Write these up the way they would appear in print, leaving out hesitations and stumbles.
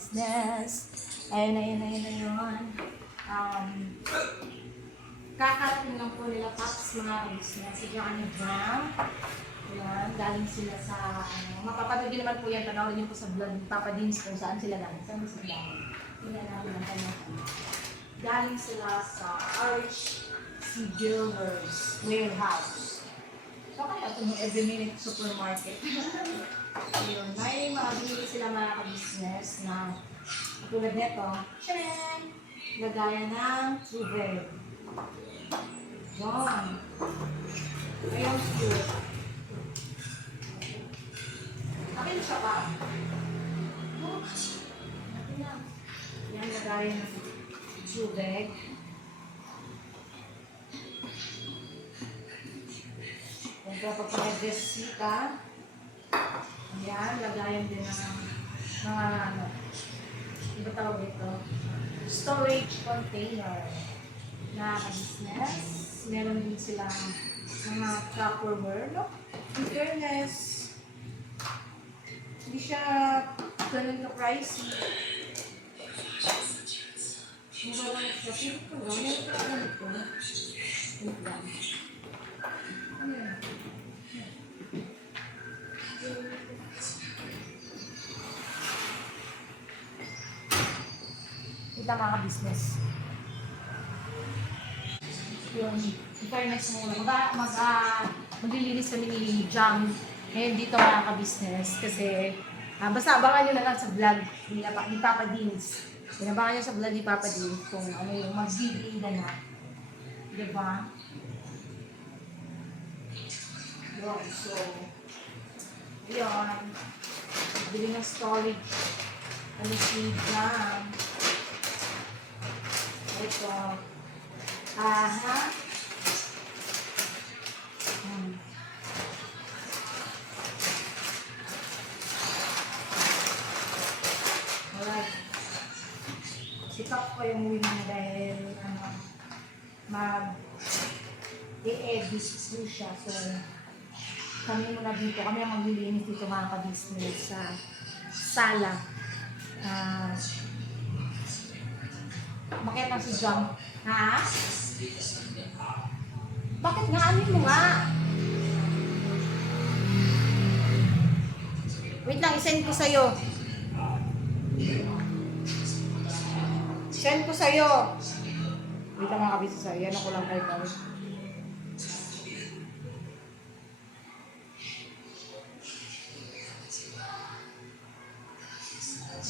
business. Ayun. Kakarating lang po nila Paps mga business. Diyan ni Jam. Ayan, galing sila sa, mapapanood din naman po yan, panoorin niyo po sa vlog ni Papa Dins kung saan sila galing. Saan sila galing? Tingnan natin ang kanya. Galing sila sa Arch Sea Jewelers Warehouse. So, kaya ito yung every minute supermarket. Ayun, may mga binili sila mga ka-business na tulad nito. Tcharam! Lagaya ng tubig. Yan. Ayun, cute. Akin siya pa. Akin na. Yan, lagay ng tubig. Kung kapag nag-dress ka, yan, lagayan din ng mga iba tawag ito, storage container na business. Meron din silang mga Tupperware, no? In fairness, hindi siya ganun na pricey. Mura lang siya. Pero ito lang. Meron pa lang ito. Wait lang. Ayan. Kita mga business. Yun. In fairness muna. Maglilinis kami ni Jam ngayon dito mga ka-business kasi basta abangan nyo na lang sa vlog ni Papa Dins. Inabangan nyo sa vlog ni Papa Dins kung ano yung mag-DVD na. Diba? Yun. So, yun. Bili ng storage. Ano si Jam. Ito. Aha. Alright. Sikap ko yung win na dahil mag-i-edit po siya. So, kami muna dito. Kami ang maglilinis dito mga ka-business sa sala. Bakit na si Jam? Ha? Bakit nga? Amin mo nga? Wait lang, isend ko sa'yo. Send ko sa'yo. Wait lang mga kabisa sa'yo. Yan ako lang kayo kami.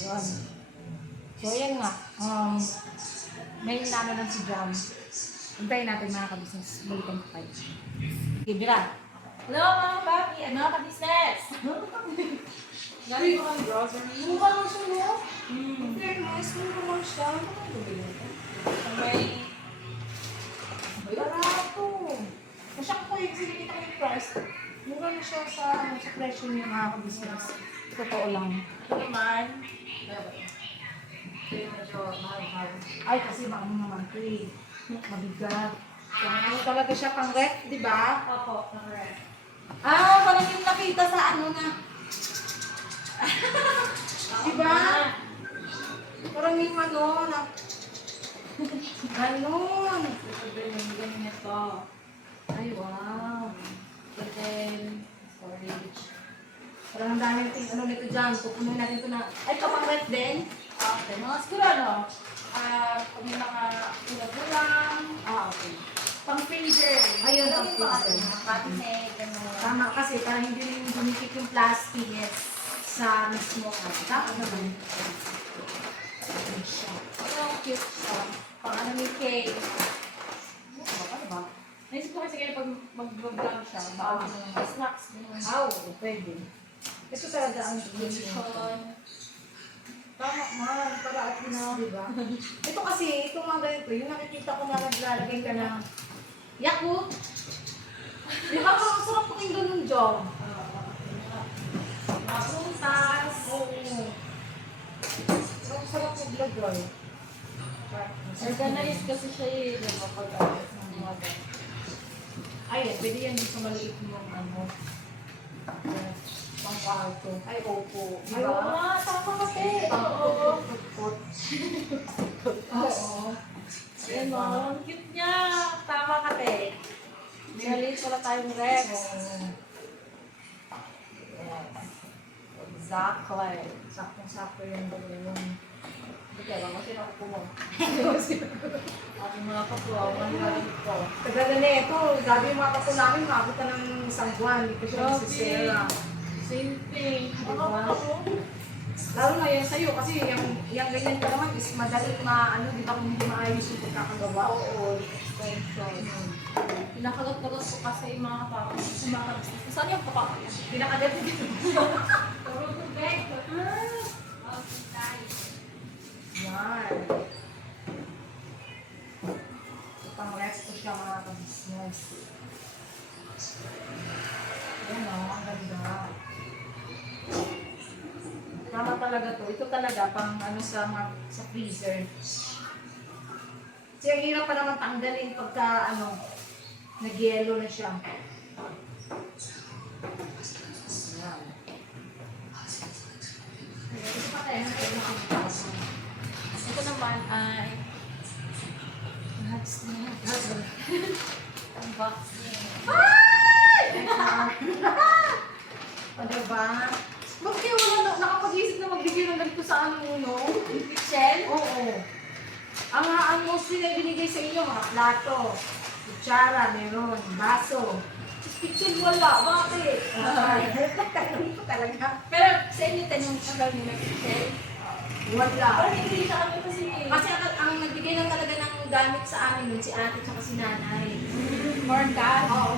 Yan. So, yan nga. May namin lang si Jam. Hintayin natin mga kabisnes. Balikan ko kayo. Okay, Bira. Hello mga papi, mga ka-business! Galing ko kang grocery. Mukha mo siya mo? In fairness, mukha mo siya. May... Barato. Masya ko yung sinikita ko yung price. Mukha na siya sa presyo niya mga kabisnes. Totoo lang. Ito naman. Medyo mahal-mahal. Ay, kasi maano naman ito eh. Mabigat. So, ano talaga siya pang ref, di ba? Opo, correct. Parang yung nakita sa ano na. Di ba? Parang yung ano na. Ganon. Ganyan ito. Ay, wow. And then, storage. Parang ang dami natin ano nito dyan. Pupunuin natin ito na. Ay, ito pang ref din. Okay, mga siguro ano, kung may mga ulag-ulang, Okay. pang freezer. Ayun, Alam mo pang ba, freezer. mga cabinet, gano'n. Tama kasi parang hindi rin dumikit yung plastic sa mismo. Tama naman. Ayan siya. Ito, cute siya. Pang ano may cake. Ano ba? Naisip ko kasi kayo pag mag-vlog siya, baka mga snacks, gano'n. Pwede. Ito talaga ang Chicken. tama man, para at least, di ba? Ito kasi, itong mga ganito, yung nakikita ko na naglalagay ka ng Yakult. Di ba, parang sarap ko yung ganun job. Mga prutas. Oo. Parang sarap yung lagay. Organized kasi siya eh, diba, pag-ayos ng mga ganun. Ay, pwede yan sa maliit mong ano. Ang kwarto. Ay, opo. Ay, oo nga, tama kasi. Oo. Oo. Ayan mo, ang cute niya. Tama ka, te. May maliit pala tayong Rex. Exactly. Saktong-sakto yung dalawang. Hindi lang, kasi nakupo mo. Ako mga kapo, ang malamit ko. Tagal na ito. Gabi yung mga kapo namin, maabot na ng isang buwan. Hindi ko siya Grabe. nasisira. Same thing. Diba? Ako. Lalo na yan sa'yo kasi yung ganyan ka naman is madali di ba kung hindi maayos yung pagkakagawa. Oo, extension. Pinakagat-kagat ko kasi yung mga kapatid. Yung mga business. Saan yung kapatid? Pinakagat dito. Karutong bag. Yan. Pang resto siya mga ka-business. Yan o, ang ganda. Tama talaga to. Ito talaga pang sa freezer. Kasi ang hirap pa naman tanggalin pagka nag-yellow na siya. Yan. Ito pa tayo ng Ito naman ay unboxing. O diba? Ba't kayo nakapag-isip na magbigay ng ganito sa Pixel? Oo. Ang mostly na binigay sa inyo, mga plato, kutsara, meron, baso. Pixel wala. Bakit? Hindi ko talaga. Pero sa inyo, tanong tagal nyo na pixel? Wala. Parang hindi sa amin kasi. Kasi ang nagbigay lang talaga ng gamit sa amin nun, si ate at si nanay. More than? Oo,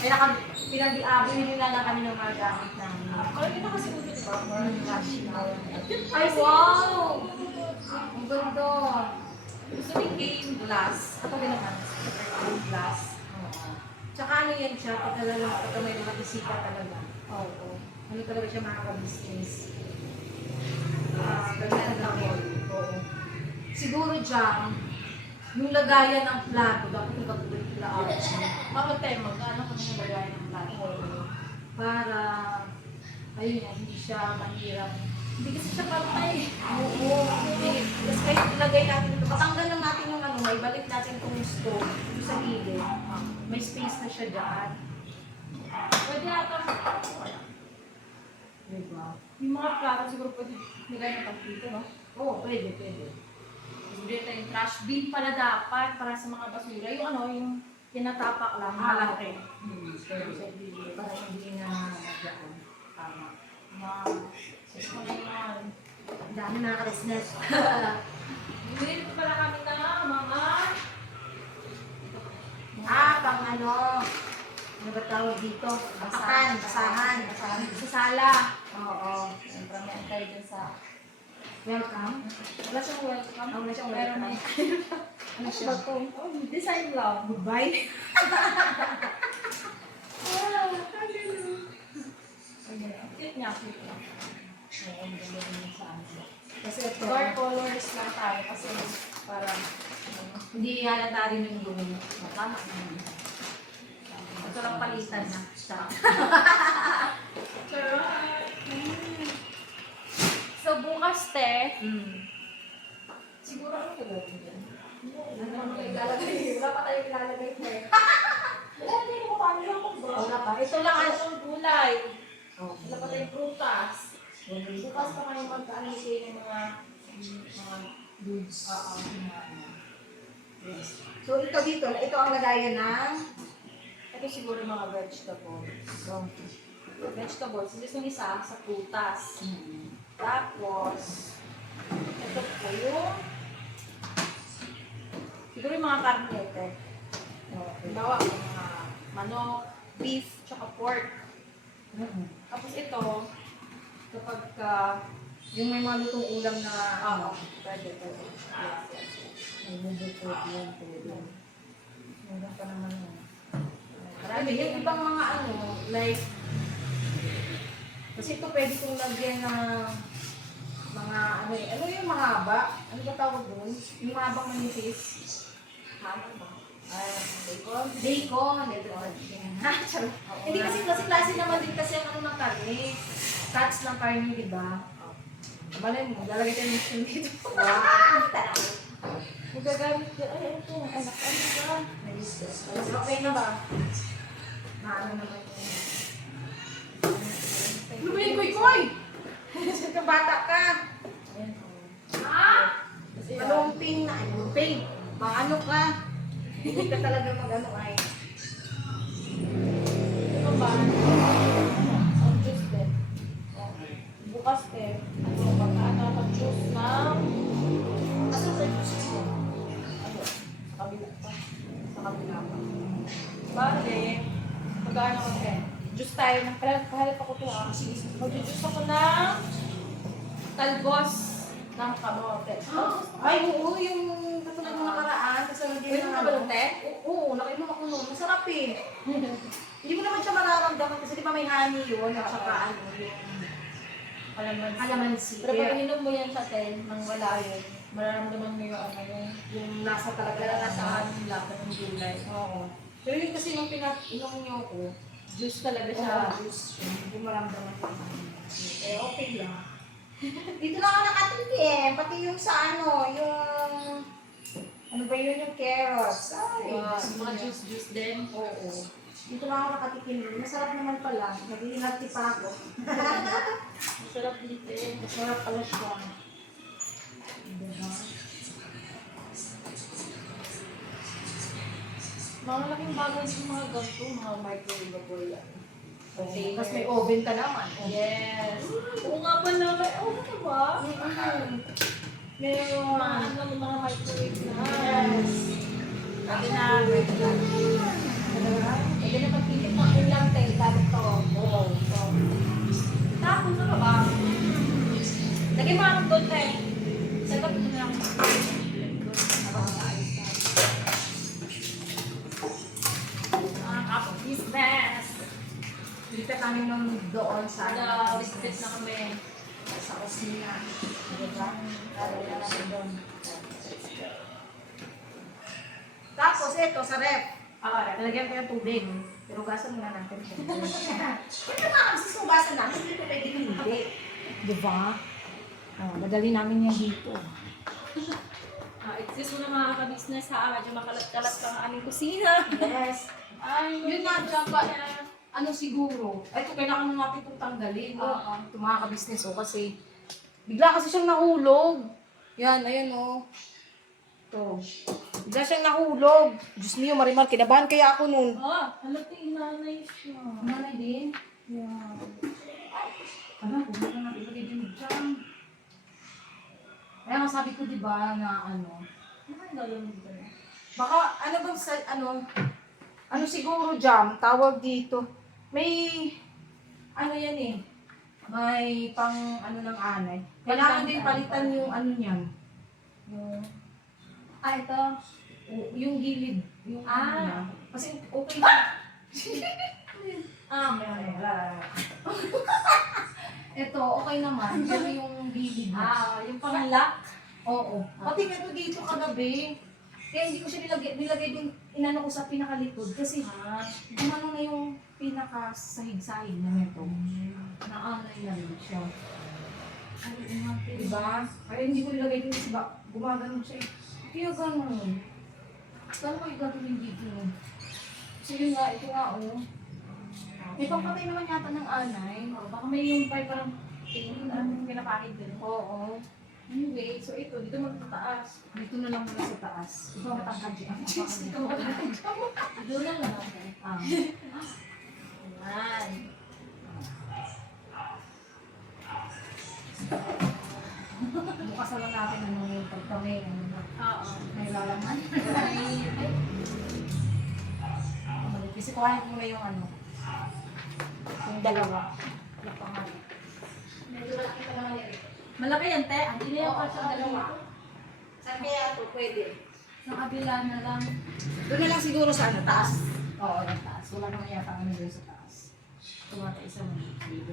ay pinag-abili nila lang kami ng mga gamit namin. Parang hindi na kasi ulit, di ba? More cash now. Ay, wow! Ang ganda. Gusto ni game glass. Ako din naman. Game glass. Oo. Tsaka ano yan siya, pagka may mga bisita talaga. Oo. Ano talaga siya makaka-business. Ganda lang yun. Oo. Siguro dyan, yung lagayan ng plato, dapat yung patuloy pila Bakit tayo mag-ano kung yung lagayan ng plato? para, ayun yan, hindi siya mahirap. Hindi kasi siya patay. Oo. Tapos kahit ilagay natin ito, patanggal lang natin yung may balik natin itong stove yung sa gilid. May space na siya dyan. Pwede ata. Diba? Yung mga plato siguro pwede nilagay ng pagpito, no? Oo, pwede, pwede. Hindi tayong trash bin pala dapat para sa mga basura. Yung tinatapak lang, malaki. Pwede sa gilid, para hindi na nagyaan. Tama. Sus ko na yun. Ang dami nakaka-business. Bumili pa pala kami na, mga... Pang ano ba tawag dito? Basahan. Basahan. Sa sala. Oo. Siyempre may antay dyan sa... Welcome. Wala siyang welcome. Wala siyang Pero welcome. may... Ano siya? Ba to? Oh, design lang. Goodbye. Cute niya, cute niya. Oo, ang ganda din sa amin. Kasi ito, Dark colors lang tayo kasi parang... hindi halata rin yung gawin. Tama. Ito lang palitan na siya. So bukas, te, Siguro ano ka gawin dyan? ano ilalagay? Wala pa tayo ilalagay, te. Wala, hindi ko paano lang kung bro. Wala pa. Ito lang Wala ang gulay. Oh, Wala pa tayong prutas. Bukas pa kayo mag-ano kayo ng mga goods. Oo. Yes. So ito dito, ito ang lagayan ng ito siguro mga vegetables. so, Vegetables. This yung isa sa prutas. Tapos, ito po yung siguro yung mga karnete. Bawa mga manok, beef, tsaka pork. Tapos ito, kapag yung may mga lutong ulam na pwede. Yes. may bubukod yan, pwede. Meron pa naman yan. Marami Yung ibang mga like, kasi ito pwede kong lagyan ng mga ano yung mahaba? Ano ba tawag doon? Yung mahabang manipis? Hama ba? Bacon. Bacon. Ha, charot. Hindi kasi klase naman din kasi ang ano ng karne. Cuts ng karne, di ba? Malay mo, lalagay tayo ng chicken dito. Wow! Magagamit ka. Ay, ito. Anak, ano ba? Okay na ba? Maano naman yun. Ano ba yung kuy-kuy? Saan ka bata ka? Ayan. Malumping na. Malumping. Maano ka? Hindi ka talaga mag-ano ay. Ito ba? Ang juice din. Bukas din. Ano, magkaano mag-juice ng... Asan sa juice mo? Ano? Sa kabila pa. Sa kabila pa. Bale, magkaano ko din. Juice tayo ng... Pahalit ako ito ah. Mag-juice ako ng... Talbos ng kamote. Ay, oo, yung katulad ng nakaraan. Kasunod Pwede yung mo ka ba te? Oo, nakainom ako noon. Masarap eh. Hindi mo naman siya mararamdaman kasi di ba may honey yun at saka ano yung calamansi. Pero pag ininom mo yan sa ten, nang wala yun, mararamdaman mo yung ano Yung nasa talaga kaya na nasa nasa ating laban ng gulay. Oo. Pero yun kasi nung pinag-inom niyo ko, Juice talaga siya. hindi mo maramdaman yung eh, okay lang. Dito na ako nakatingin, pati yung sa ano, yung ano ba yun yung carrots. Ay, gusto Mga niya. juice din. Oo. Dito na ako nakatikim doon. Masarap naman pala. Nag-iingat pa ako. Masarap dito eh. Masarap pala siya. Diba? Mga laking bagay yung mga ganito, mga microwavable yan. Okay. Tapos may oven ka naman. Yes. Oo nga pala, may oven ka ba? Meron. Mga ano, mga microwave na. Yes. Pwede na, pwede na. Pwede na pagpilip ng ulam tayo. Tapos to. Oo. Tapos ano ba? Lagyan mo ang doon tayo. Sagot mo na ako. Business. Lipat namin nung doon sa Visit na kami. sa kusina. Diba? Lalagyan natin doon. Tapos ito sa ref. Lalagyan ko yung tubig. Pero gasan muna natin. Ito nga, sisugasan namin. Hindi ko pwede hindi. Diba? Oh, madali namin yan dito. Excuse mo na mga ka-business ha. Medyo makalat-kalat ka ang aming kusina. Yes. Ay, Yun nga, Jamba, ano siguro, ito kailangan na natin itong tanggalin, no? Itong mga ka-business, oh, kasi bigla kasi siyang nahulog. Yan, ayun, oh. Ito. Bigla siyang nahulog. Diyos mio, Marimar, kinabahan kaya ako nun. halating nanay siya. Nanay din? Yan. Alam ko, baka natin ilagay din dyan. Kaya nga sabi ko, di ba, na ano, Ano ang gawin mo dito? baka, ano bang sa, ano siguro jam, tawag dito. May, ano yan eh, may pang, ano ng anay. Kailangan din palitan yung ano niyan. Yung, Ito. yung gilid. Yung ano Ah. niya. Kasi okay na. Wala. Ito, okay naman. Pero yung gilid niya. Yung pang-lock. Oo. Pati nga ito dito kagabi. Kaya hindi ko siya nilagay din, inano ko sa pinakalikod. Kasi, gumano na yung pinakasahig-sahig na nito. Naanay na rin siya. Diba? Kaya hindi ko nilagay din kasi gumagano siya eh. Kaya gano'n. Saan ko yung gagawin dito? Kasi yun nga, ito nga oh. May pangpatay naman yata ng anay. Baka may yung pipe parang tingin pinapakid din. Oo. Anyway, so ito, dito magtataas. Dito na lang muna sa taas. Ito ang matangkad dyan. Dito magtataas. Doon lang lang. Ah. Ayan. Bukas na lang natin ano yung pagkami. Ano na. Oo. May lalaman. Kasi kuhanin ko muna yung ano. Yung dalawa. Lapangan. Medyo malaki pa naman yan. Malaki yan, te. Hindi na yan pa siya dalawa. Saan kaya ito? Pwede. Sa kabila na lang. Doon na lang siguro sa ano, taas. Oo, yung taas. Wala naman yata ano doon sa taas. Tumata isang libo.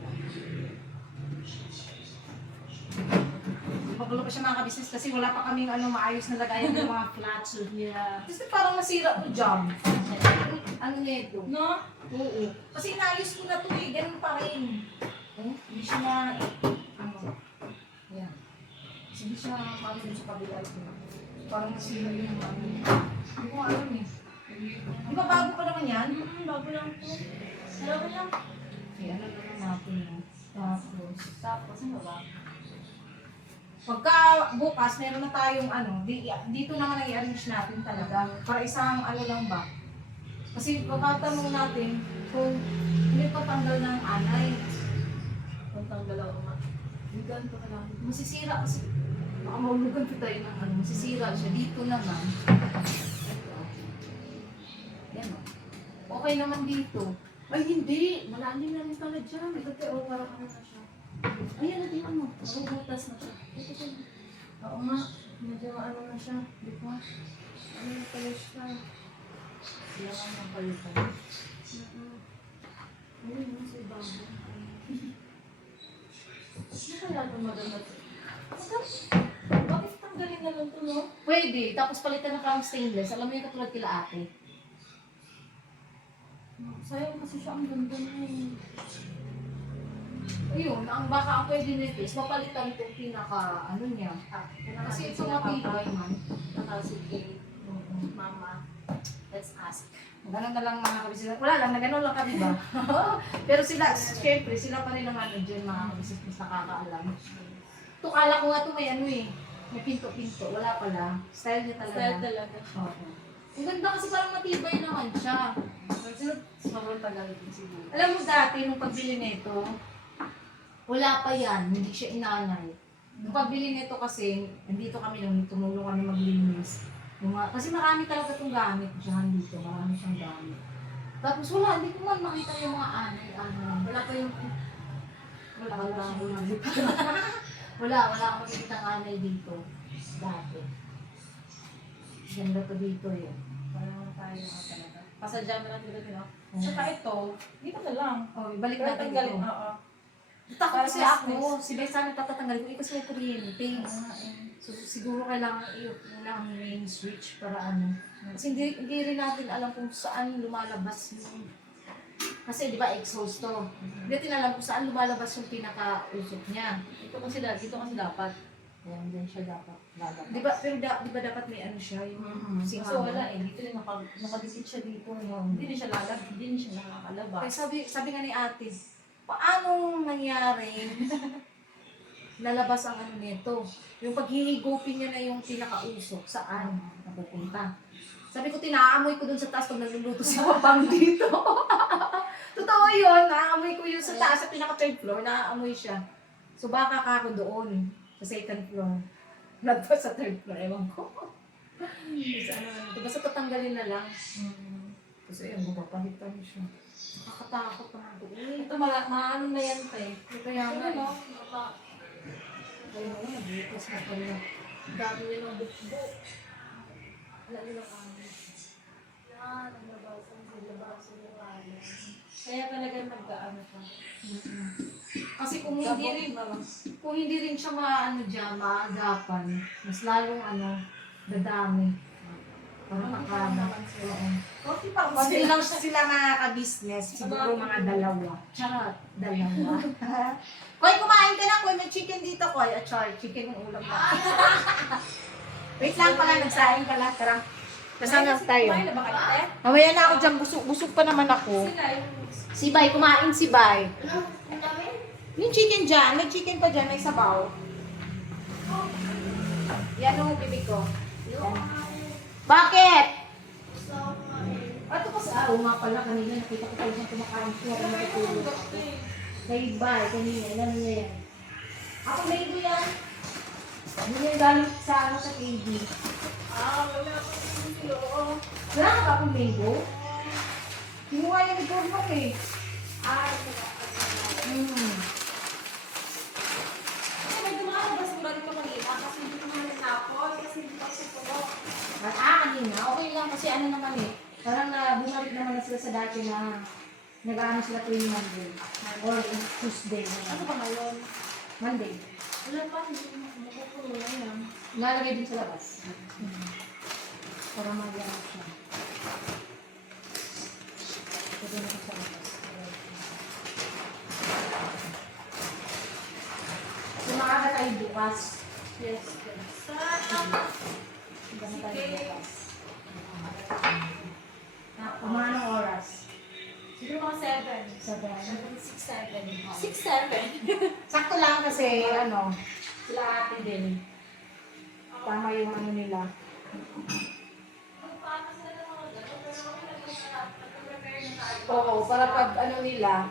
magulo pa siya mga ka-business kasi wala pa kaming maayos na lagayan ng mga flats niya. Kasi parang nasira to jam. Ano niya ito? No? Oo. Kasi inaayos ko na to eh. Ganun pa rin. Hindi siya na... Yan. Hindi siya parang sa kabila ito. Parang nasira yung Hindi ko alam eh. Di ba bago pa naman yan? Bago lang po. Dalawa lang. Okay, ano na lang natin. Tapos, ano ba? Pagka bukas, meron na tayong dito naman ang i-arrange natin talaga. Para isang lang ba? Kasi pagkatanong natin kung hindi pa tanggal ng anay. Kung tanggal ako ma. Bigan pa ka lang. Masisira kasi. Baka maulugan pa tayo ng masisira siya. Dito naman. Yan o. Okay naman dito. Ay, hindi. Malalim na rin pala dyan. Ito parang na siya. Ayan na din mabubutas na siya. Oo nga. Medyo na siya. Di ba? Ano na pala siya? Kailangan ng palitan. Ano yun sa bago? Ano kaya ito maganda ito? Bakit tanggalin na lang ito, no? Pwede. Tapos palitan na kang stainless. Alam mo yung katulad kila ate. Sayang kasi siya ang ganda na eh. Ayun, baka ang pwede nito is mapalitan itong pinaka, niya. Kasi ito matibay man. Nakasige. Mama. Let's ask. Ganun na lang mga kabisnes. Wala lang, na ganun lang kami ba? Pero sila, syempre, sila pa rin naman dyan mga kabisnes nakakaalam. Ito, kala ko nga ito may may pinto-pinto. Wala pala. Style niya talaga. Style talaga. Oo. Ang ganda kasi parang matibay naman siya. Sobrang tagal din siguro. Alam mo dati, nung pagbili nito, wala pa yan, hindi siya inanay. Nung pagbili nito kasi, nandito kami nung tumulong kami maglinis. Kasi marami talaga itong gamit dyan dito, marami siyang gamit. Tapos wala, hindi ko man makita yung mga anay. Wala pa yung... Wala akong makikita ng anay dito. Dati. Ganda to dito yun. Parang tayo nga talaga. Pasadya na lang dito din ako. Oo. Tsaka ito, dito na lang. Oh, balik Pero natin tanggalin. dito. Oo. Takot Parang kasi mas ako, si Besa tatatanggalin ko, kasi may kuryente. So siguro kailangan i-muna ang main switch para Kasi hindi rin natin alam kung saan lumalabas yung... Kasi di ba exhaust to. Hindi natin alam kung saan lumalabas yung pinaka-usok niya. Dito kasi dapat. Ayan, din siya dapat lalabas. Di ba, pero di ba dapat may siya, yung Singahan. wala eh. Dito rin nakadikit siya dito. Hindi na siya hindi na siya nakakalabas. Kaya sabi nga ni ate, paanong nangyaring lalabas ang nito? Yung paghihigupin niya na yung pinakausok, saan napupunta? Sabi ko, tinaamoy ko dun sa taas pag nagluluto si Papang dito. Totoo yun, naaamoy ko yun sa taas, sa pinaka-third floor, naaamoy siya. So baka ako doon, sa second floor. Not pa sa third floor, ewan ko. Kasi basta tatanggalin na lang. Kasi ayun, mapapahitan siya. Nakakatakot naman doon. Ito maano na yan pa eh. Kaya nga, Ano? Kaya nga, bukas na pala. Dami niya ng bukbuk. Wala nila kami. Yan, naglabasan yung alam. Kaya talaga nag-ano pa. Kasi kung hindi rin siya maagapan, mas lalong dadami. Parang nakama. Okay pa. Konti lang sila mga ka-business, siguro mga dalawa. Charot, dalawa. Koy, kumain ka na, Koy. May chicken dito, Koy. Chicken yung ulam na. Wait lang pala, nagsaing pala. Tara. Kasama tayo. Kumain na ba kayo, te? Mamaya na ako dyan, busog pa naman ako. Sila yung... Si Bay, kumain si Bay. Yung chicken dyan, may chicken pa dyan, may sabaw. Yan o, bibig ko. Bakit? Ito kasi, nga pala, kanina nakita ko tayo siyang kumakain ko. Ano natutulog ako? Kay Bay, kanina, ilan niya yan? Ako, mango yan. Hindi yan galing sa KB. Wala ako yung kilo. Wala ka ba akong mango? Kinuha yan ni Gordon eh. Kasi may dumalabas yung balik ko kanina kasi hindi ko naman natapos kasi hindi ko siya tulog. Kanina, okay lang kasi naman eh. Parang bumalik naman na sila sa dati na nag-ano sila tuwing Monday. Or Tuesday. Ano ba ngayon? Monday. Wala pa, hindi ko makukulong. Lalagay din sa labas. Para mag-ianap siya. Lagay na sa labas. Sumakaka tayo bukas. Yes, yes. Sana. Ganda tayo bukas. Umanong oras. Siguro mga 7. 7. 6, 7. Sakto lang kasi, ano, sila ate din. Tama yung ano nila. Oo, para pag ano nila,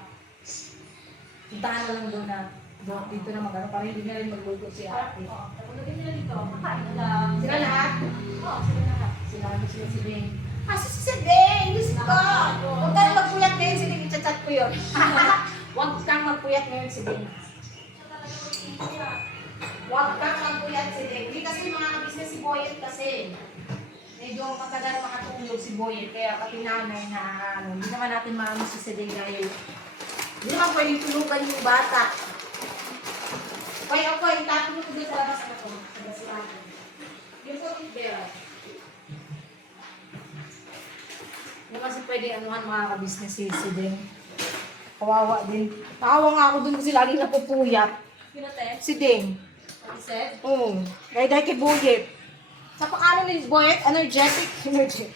puntahan na lang doon na dito na magano, para hindi na rin magluto si ate. Pagdating nila dito, kakain na lang. Sila lahat? Oo, sila lahat. Sila si Beng. Si Beng! Diyos ko! Huwag kang magpuyat ngayon, si Beng. I-chat ko yun. Huwag kang magpuyat ngayon, si Beng. Huwag kang magpuyat, si Beng. Hindi kasi mga kabisnes si Boyet kasi. Medyo matagal makatulog si Boyet. Kaya pati nanay na ano, hindi naman natin maano si Beng dahil hindi naman pwedeng tulugan yung bata. Kaya ako, itatulog ko din sa labas na ito. Sa basihan. Yung po yung bera. Yung kasi pwede anuhan mga kabisnes si Beng. Kawawa din. Nakawa nga ako dun kasi laging napupuyat. Pinate? Si Deng. What is it? Oo. Dahil kay Boyet. Sa pakano ni Boyet, energetic.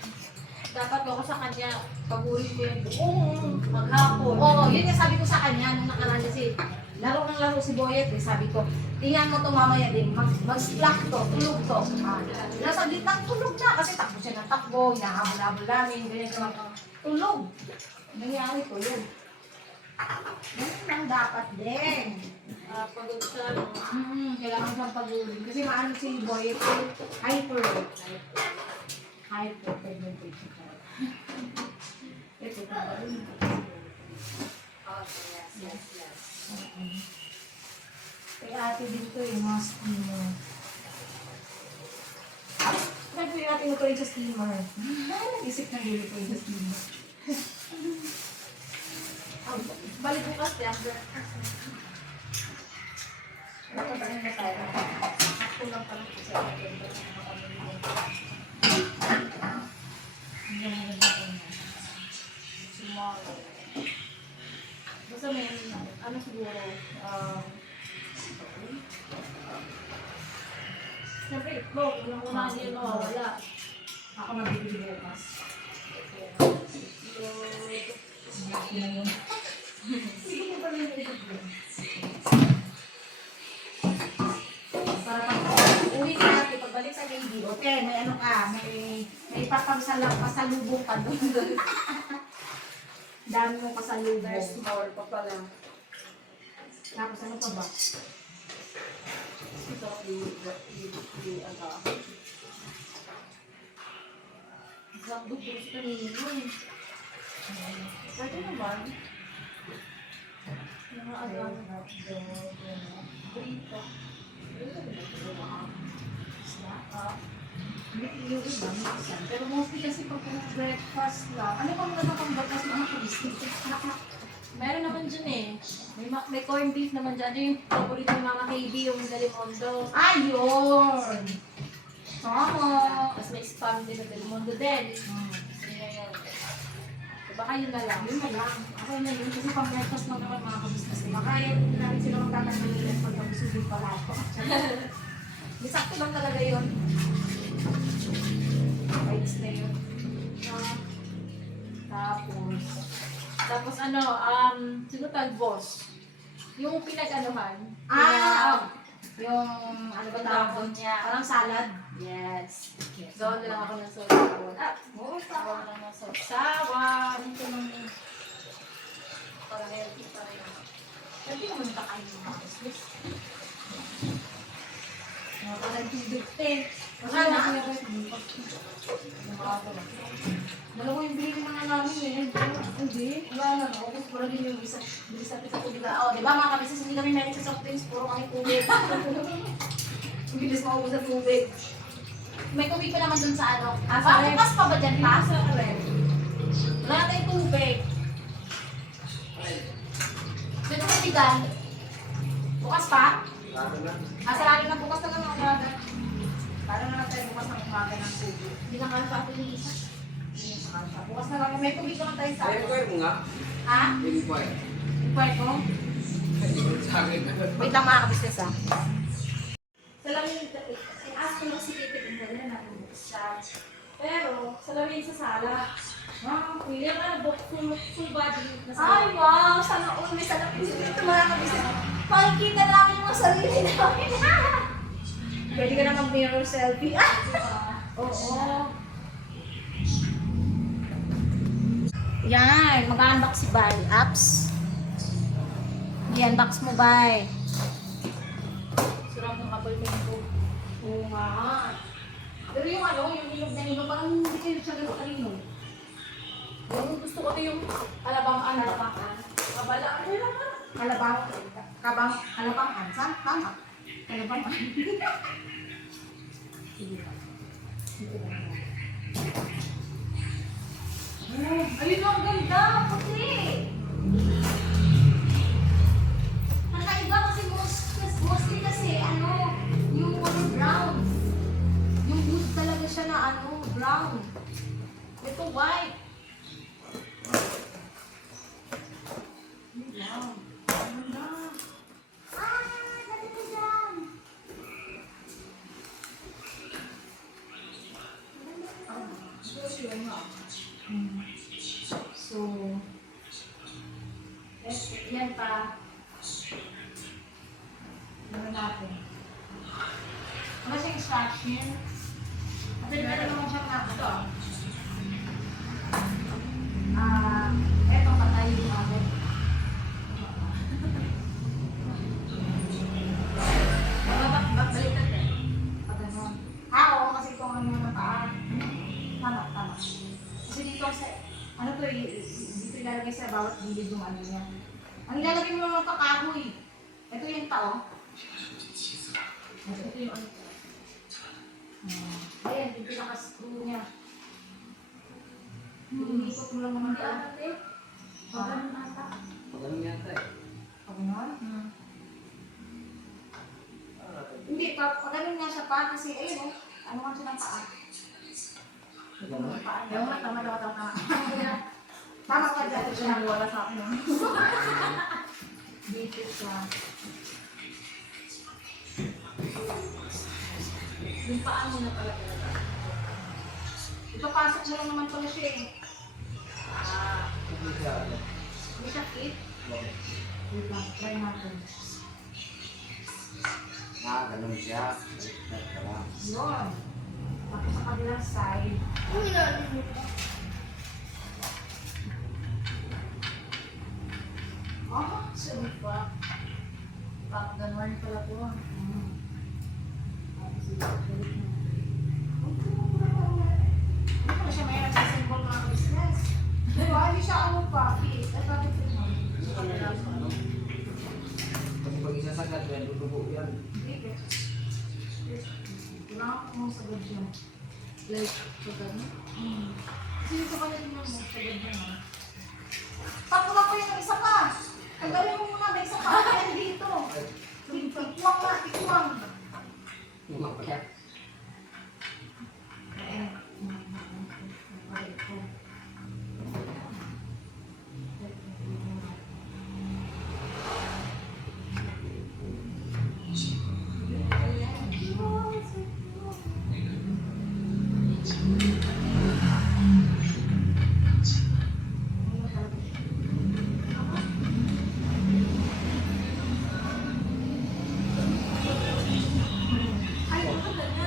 Dapat ako sa kanya, pagurin ko yung Oo. maghapon. Oo, yun yung sabi ko sa kanya nung nakaraan kasi laro ng laro si Boyet. Eh. Sabi ko, tingnan mo to mamaya din. Mag-slack to, tulog to. Nasa gitnang tulog na kasi takbo siya ng takbo. Hinahabol-habol namin. Ganyan naman. Tulog. Nangyari tulog. Ganun lang dapat din. Pagod siya. Kailangan siyang pag-uling. Kasi maano si Boy, hyper. Hyper pigmentation. Ito pa ba rin? Yes. Kay ate dito yung mga steamer. Saan po yung ate mo ito sa steamer? Nag-isip na dito po yung sa steamer. Balik bukas, after. Ano ba yung nataya? Ako lang pala po sa akin. Hindi mo na Tomorrow. Basta may, ano siguro, siyempre, itlog. Unang-una hindi yun mawawala. ako mabibili bukas. Sige mo ba yung itlog? Para pag uwi ka natin, pagbalik sa lady, okay, may ano ka, may pasalubong ka doon. Dami mong pasalubong. There's more pa pala. Tapos ano pa ba? Ito, ano. Sakto po sa kanino eh. Pwede naman. Mga ano, brito. Yung iba, minsan. Pero mostly kasi pag breakfast lang, ano pang pang breakfast mga kabisnes? Meron naman dyan eh. May corned beef naman dyan. Yung paborito ng mga KB, yung Delimondo. Ayun! Tama! Tapos may spam din sa Delimondo din. Gusto niya yun. So, baka yun na lang. Yun na lang. Okay na yun. Kasi pang breakfast lang naman mga kabisnes. Baka yun namin sila magkakalilan pag nabusugin pala ako. Sakto lang talaga yun. Vibes na yun. Tapos ano, sinutag boss. Yung pinag-anuhan. Yung ano ba tawag niya. Parang salad. Yes. Yes. Gawin na lang ako ng sausawan. Oo, Gawin lang ng sausawan. Ito ng para healthy pa rin. Pwede naman kakain ng mga business. Parang tubig te. Wala na. Dalawa yung bilhin mga namin eh. Hindi. Wala na. Naubos ko rin yung isa. Bilis natin sa tubig. O, di ba mga kabisnes, hindi kami meron sa soft drinks. Puro kami tubig. Bilis maubos sa tubig. May tubig pa naman dun sa ano. Bukas pa ba dyan pa? Wala na tayong tubig. May tubigan. Bukas pa? Sarado na bukas na lang mga brother. umaga ng tubig. Hindi na kaya sa atin yung isa. Hindi na kaya. Bukas na lang. May tubig naman tayo sa atin. Inquire mo nga. Ha? Inquire. Inquire ko? Sa akin. Wait lang mga kabisnes ha. Salamin, i-ask ko lang si Tito kung gano'n na siya. Pero, salamin sa sala. William, full body na sala. Ay, wow! Sana all may salamin dito mga kabisnes. Makikita namin yung mga sarili namin. Pwede ka na mag-mirror selfie. Ah! Oo. Yan, mag-unbox si Bai. Apps. I-unbox mo, Bai. Sarap ng apple ko. Oo nga. Pero yung ano, yung nilog na nilog, parang hindi kayo siya gano'n kanino. Yung gusto ko ito yung alabang kabala. Ano yun naman? Kalabangan. Saan? Tama. Kalabangan. Sige ba? Ayun ang ganda! Puti! Nakaiba kasi mostly kasi ano, yung brown. Yung wood talaga siya na ano, brown. Ito white. Wow. Ganda. Ah, ganda dyan. So, yan pa. Ano natin? Ano siyang instruction? Madali ka naman siyang nakito. Eto patay yung natin. Baliktad eh. Pag ano. Oo, kasi kung ano yung nataan. Tama. Kasi dito kasi, ano to, dito ilalagay sa bawat gilid yung ano niya. Ang ilalagay mo ng kakahoy. Ito yung tao. Ito yung ano. Ayan, yung pinaka-screw niya. Iikot mo lang naman ito. Pagano ata. Ganun yata eh. Pag gano'n? Hindi, pag ganun nga siya pa, kasi ayun o, ano nga siya ng paa. Tama. Tama ka dyan siya. Wala sa akin. Dito siya. Yung paa mo na pala talaga. Ito pasok mo lang naman pala siya eh. Hindi siya ano. Hindi siya fit. Wait lang, try natin. Ganun siya. Baliktad ka lang. Yun. Tapos sa kabilang side. Uy, nalimutan ko. Sunod pa. Parang ganun pala po. Tapos i-balik mo. Hindi ko siya may nagsisymbol mga business. Diba? Hindi siya ano pa. Fit. At bakit ito mo? Kasi pag isasagad yan, dudugo yan. Hindi. Kailangan ko mong sagad siya. Like, sagad mo? Kasi dito ka na din mo sagad niya ha. Pakula ko yung isa pa. Tanggalin mo muna. May isa pa. Yan dito. Tikuwang na. Tikuwang. Umakit.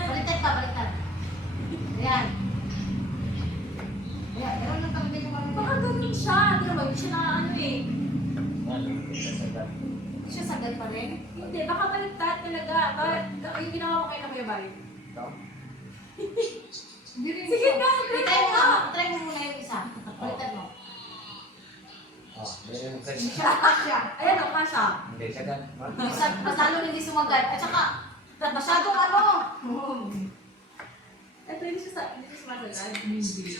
Baliktad pa, baliktad. Ayan. Ayan, meron lang kami din yung mga Baka ganun siya. Hindi naman, hindi siya na ano eh. Isasagad. siya sagad pa rin. Hindi, baka baliktad talaga. Yung ginawa ko kayo na Kuya Bari. Ito. Hindi rin Sige siya. na, Try mo nga. Try mo muna yung isa. Baliktad mo. Meron ka Hindi siya siya. Ayan o, kasha. Hindi sagad. Mas lalo hindi sumagad. At saka, masyadong ano. Ito, hindi siya sumasagal. Hindi.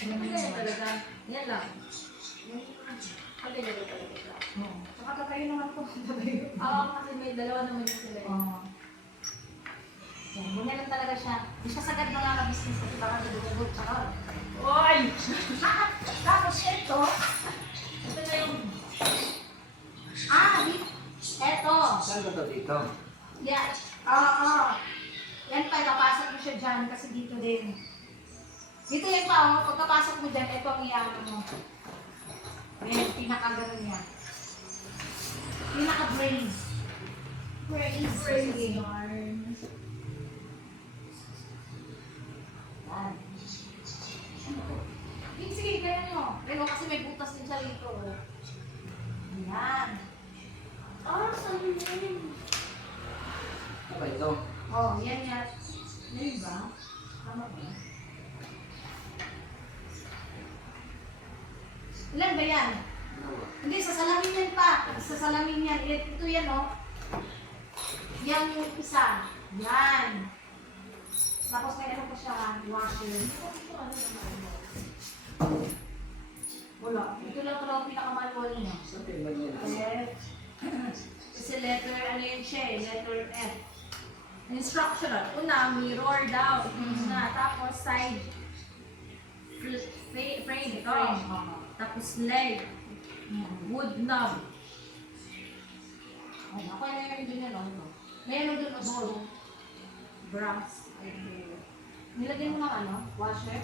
Ganyan talaga. Yan lang. Ang ganyan talaga. Saka tatayo naman po. Tatayo. Oo, kasi may dalawa naman yung sila. Oo. Yan, ganyan lang talaga siya. Hindi siya sagad mga ka-business kasi baka dudugot. Tsaka, Oy! tapos ito, Ito na yung... eto. Saan ka to dito? Yan. Oo. Yan pa, kapasok mo siya dyan kasi dito din. Dito yan pa, oh. Pagkapasok mo dyan, ito ang iyan mo. Yan, pinaka-gano'n niya. Pinaka-brains. Brains. Sige. Yan. Sige, ganyan nyo. Pero kasi may butas din siya dito. Oh. Yan. Saan yun? Ano ba ito? Oh, yan yan. Yan ba? Tama ba? Ilan ba yan? Ano ba? Hindi, sa salamin yan pa. Sa salamin yan. Ito yan, oh. Yan yung isa. Yan. Tapos may ano pa siya, washer. Wala. Ito lang pala ang pinakamanual niya. Saan kayo ba niya? Kasi letter, ano yun siya eh, letter F. Instructional. Una, mirror daw. Na. Tapos side frame ito. Tapos leg. Wood knob. Ay, ako na yun din yan. Meron dun also brass. Nilagyan mo ng ano? Washer?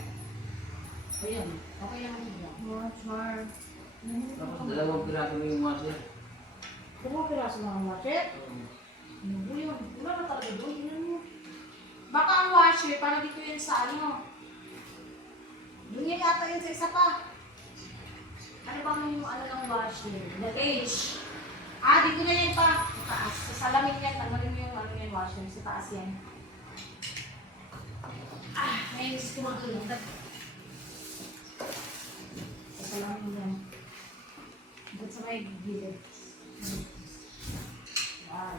Ayun. Okay naman yun. Washer. Tapos dalawang piraso mo yung washer. Kung piraso ng washer? Ano po yun? Wala na talaga doon. Yun mo. Baka ang washer, parang dito yun sa ano. Doon yan yata yun sa isa pa. Ano ba yung ano ng washer? The H. Dito na yan pa. Sa taas. Sa salamin yan. Tanggalin mo yung ano yan washer. Sa taas yan. May kumagulong. Sa salamin yan. Dito sa may gilid. Wow.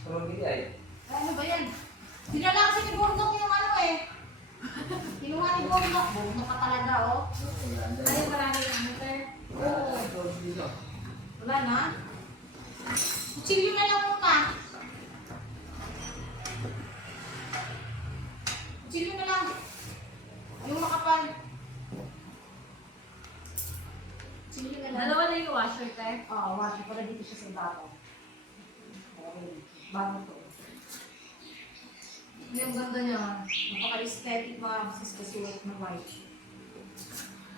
Pero hindi ay. Ano ba yan? Dinala kasi ni Bordok yung ano eh. Kinuha ni Bordok. Bordok ka talaga, oh. Ay, marami yung motor. Oo. Ito dito. Wala na. Kutsilyo na lang muna. Kutsilyo na lang. Yung makapal. Kutsilyo na lang. Dalawa na yung washer, te. Oo, washer. Para dito siya sa bato. Okay. Bago to. Yung ganda niya. Napaka-aesthetic mga sis kasi white na white.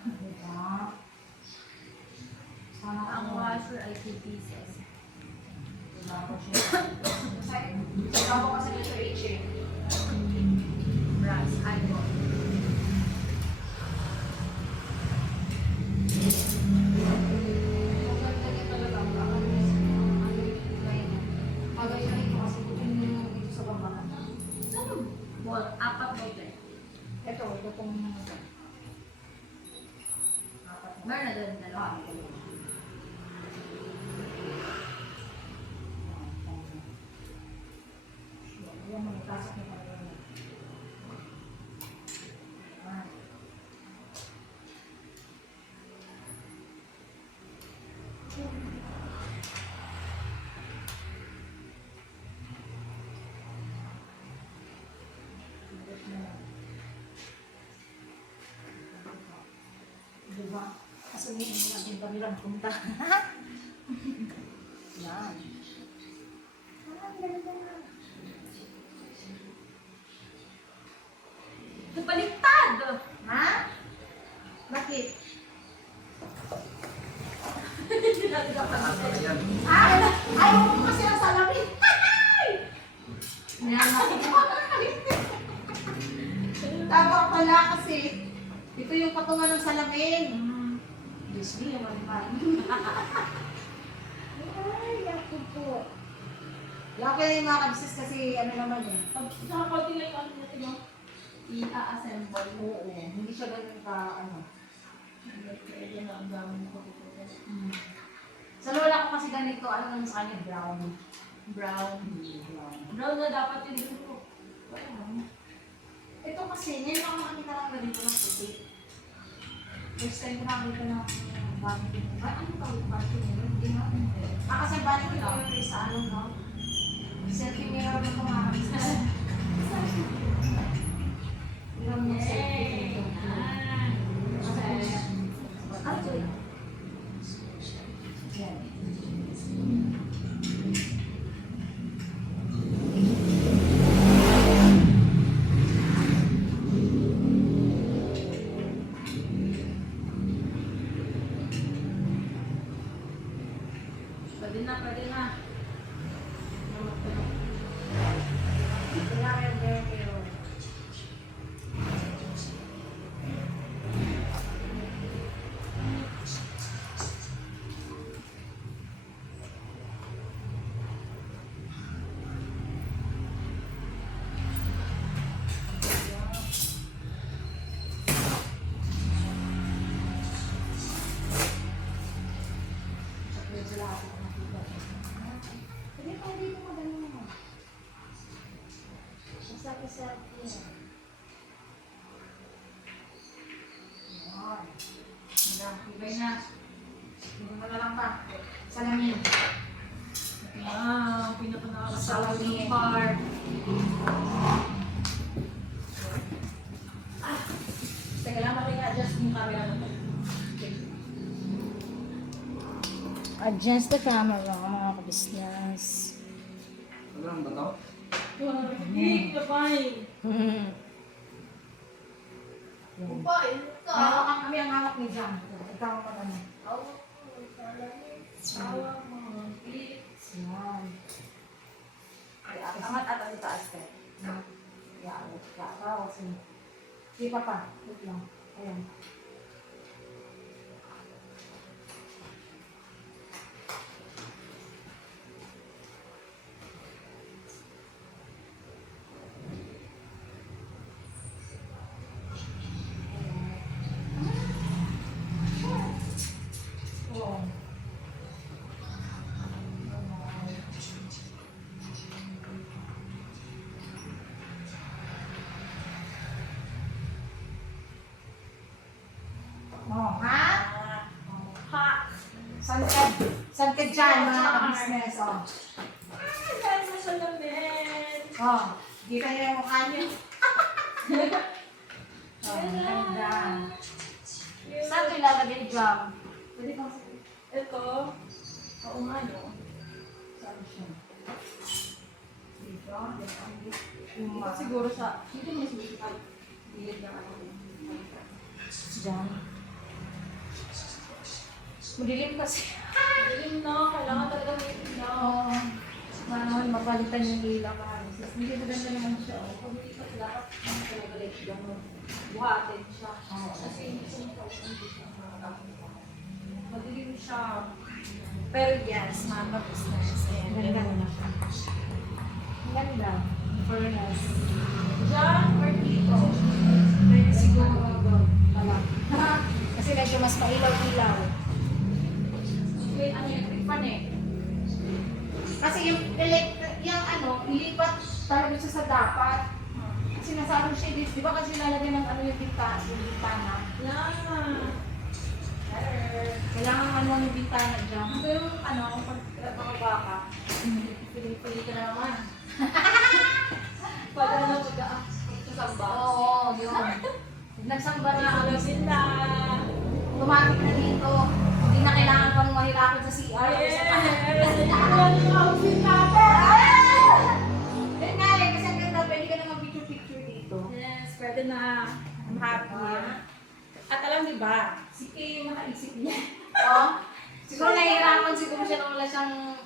Diba? Sana Ang ako. washer ay 2 pieces. Diba ako siya. Kasi ako kasi nito H eh. Brass, iron. Ang ganda niya talaga. Ang kulay niya. Pagay na ito kasi butin mo yung dito sa baba. Well, 4 mo, te. Ito pong Meron na doon, dalawa. Yan, magpasok na talaga yun. Ayan. Diba? Kasi hindi natin kami lang punta. Yan. Ang ganda na. Baliktad! Ha? Bakit? Ano yan? Ayaw mo kasi ang salamin. Tama pala kasi. Ito yung patungan ng salamin. Diyos me, yung maniman. Ay, ako po. Laki na yung mga kabisnes kasi ano naman eh. Saka konti lang yung ano natin, no? I-assemble. Oo, hindi siya ganun ka ano. Pwede na ang gamit ko. Sa lola ko kasi ganito, ano naman sa kanya, brown. Brown. Brown. Brown na dapat yung dito ko. Ito kasi, ngayon ako makakita lang ganito ng puti. First time ko nakakita ng vanity mo. Ay, ano tawag vanity mo? Hindi nga. Kasi vanity ko yung isa, ano, no? Selfie mirror na kumakakita. Yan. Ibay na. Ibay mo na lang pa. Salamin. Wow, pinapanakalas sa Salamin. part. Teka lang, maki-adjust yung camera mo. Adjust the camera, mga kabisnes. Ano lang ba to? Hig, lapay. Kupain ka. Hawakan kami ang hawak ni Jam. Ikaw ang ano. Awa mo. Yan. Angat ata sa taas ka. Yan. Kakawa sa'yo. Sige pa. Wait lang. Ayan. Oo. Oh, ha? Ha! Saan ka dyan, mga business, oh. Dahil sa salamin. Oh, kita niyo yung mukha niyo. Oh, ganda. Saan ito ilalagay yung jam? Pwede kang Ito. Oo nga, no? saan siya? Dito, yung Ito siguro sa... Dito mo sumisikal. Gilid ng ano. Jam. Madilim kasi. Dilim na. Kailangan talaga may ilaw. Oo. Mahal, mapalitan yung ilaw ka. Hindi maganda naman siya. Oh. Pag hindi ka dapat ang talaga like lang mo. Buhatin siya. Oo. Kasi hindi siya hindi siya makakapit. Madilim siya. Pero yes, mga business. Ang ganda na siya. Ang ganda. Furnace. Diyan or dito? Siguro wala. Kasi medyo mas mailaw-ilaw. May ano electric fan eh. Kasi yung ano, ilipat talaga siya sa dapat. Kasi nasa ano siya, di ba kasi lalagyan ng ano yung bintana. Yeah. Kailangan ano yung bintana dyan. Ito yung ano, pag baka ka. Pili ka na naman. Pag ano mag-sasamba. Oo, yun. Nagsamba na Alasin na. automatic na dito. Hindi na kailangan pang mahirapan sa CR. Yun nga eh, kasi ang ganda, pwede ka naman picture-picture dito. Yes, pwede na. I'm happy. At alam di ba, si Kay yung nakaisip niya. Oo. Siguro nahihirapan siguro siya nung wala siyang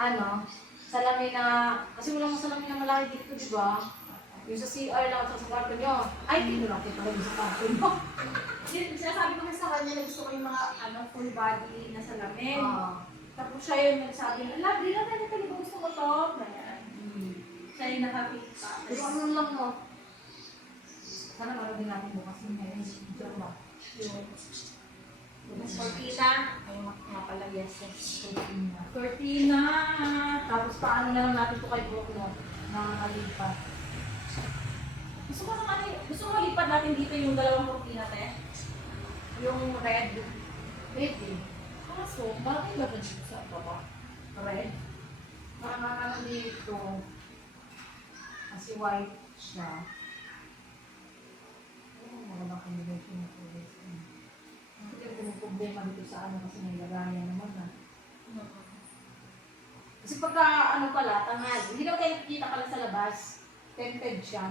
ano, salamin na, kasi walang salamin na malaki dito, di ba? Yung sa CR lang at sa kwarto nyo. Ay, dito lang kita rin sa kwarto nyo. Yun, sinasabi ko kasi sa kanya na gusto ko yung mga ano, full body na salamin. Oo. Tapos siya yung nagsabi, ala, di lang natin talaga gusto ko to. Ganyan. Siya yung nakapita. Pero ano lang mo? Sana maro din natin bukas yung ngayon. Diyan ba? Mas cortina. Ayun nga pala, yes, yes. Cortina. Cortina. Tapos paano na lang natin ito kay Brooke, no? Nakakalipat. Gusto mo lipat natin dito yung dalawang cortina, te? Yung red. Pwede. Kaso, bakit ba dito sa baba? Red. Parang dito. Kasi white siya. Oh, magandang combination na po. Hindi ko may problema dito sa ano kasi may lagayan naman na. Kasi pagka ano pala, tanghali, hindi naman tayo nakikita pala sa labas. Tented siya.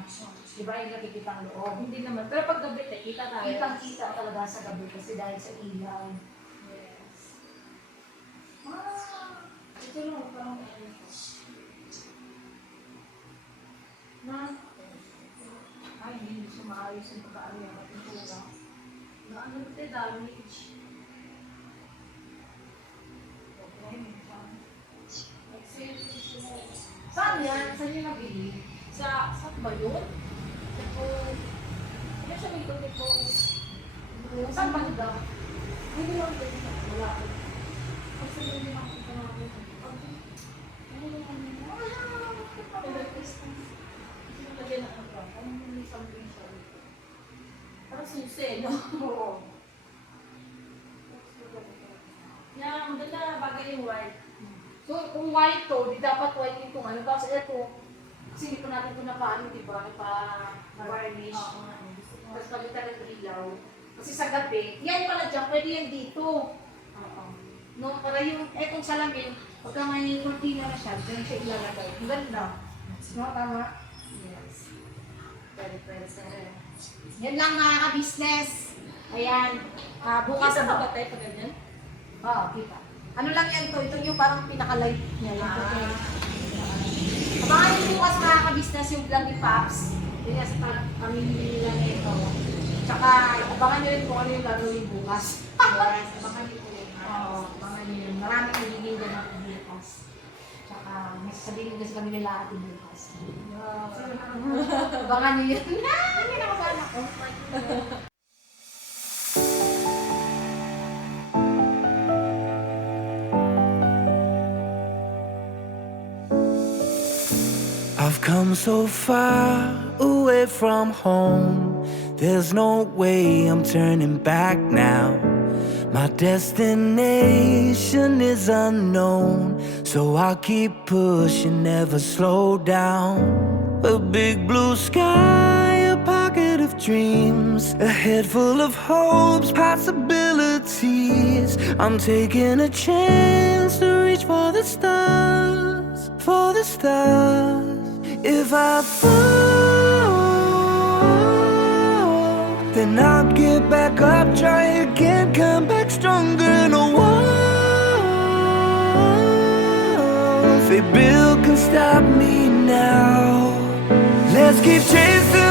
Di ba yung nakikita ang loob? Hindi naman. Pero pag gabi, te, kita tayo. Kitang-kita talaga sa gabi kasi dahil sa ilaw. Yes. Ito lang, parang ano. Na? Ay, hindi sumaayos yung pagkaari ang ating pula. Na ano ba, te, damage? Saan yan? Saan yung nabili? Saan ba yun? Ito. Ano siya may ito? Saan ba ito? Hindi lang ito. Wala. Kasi hindi nakikita namin. Lagyan na ang something siya. Parang susi, no? Oo. Yan, maganda bagay yung white. So, kung white to, di dapat white itong ano. Kasi ito, kasi hindi pa natin ito napaano, di ba? Pa-varnish. Oo nga, gusto ko. Tapos palitan ng ilaw. Kasi sa gabi, yan pala dyan, pwede yan dito. Oo. No, para yung, etong salamin, pagka may cortina na siya, dyan siya ilalagay. Ang ganda. No, tama? Yes. Pwede, sir. Yan lang mga ka-business. Ayan. Bukas Kasi na ba tayo pa ganyan? Oo, kita. Ano lang yan to? Ito yung parang pinaka-light niya. Yung puti. Abangan niyo bukas mga ka-business yung vlog ni Paps. Yun sa kami nila na ito. Tsaka abangan niyo rin kung ano yung gagawin bukas. Yes, abangan niyo po yun. Oo, abangan niyo yun. Maraming magiging ganap bukas. Tsaka may sasabihin kasi kami nila ate bukas. Abangan niyo yun. Hindi na kasama ko. I've come so far away from home. There's no way I'm turning back now. My destination is unknown, so I'll keep pushing, never slow down. A big blue sky, a pocket of dreams, a head full of hopes, possibilities. I'm taking a chance to reach for the stars, for the stars. If I fall, then I'll get back up, try again, come back stronger. No walls they build can stop me now. Let's keep chasing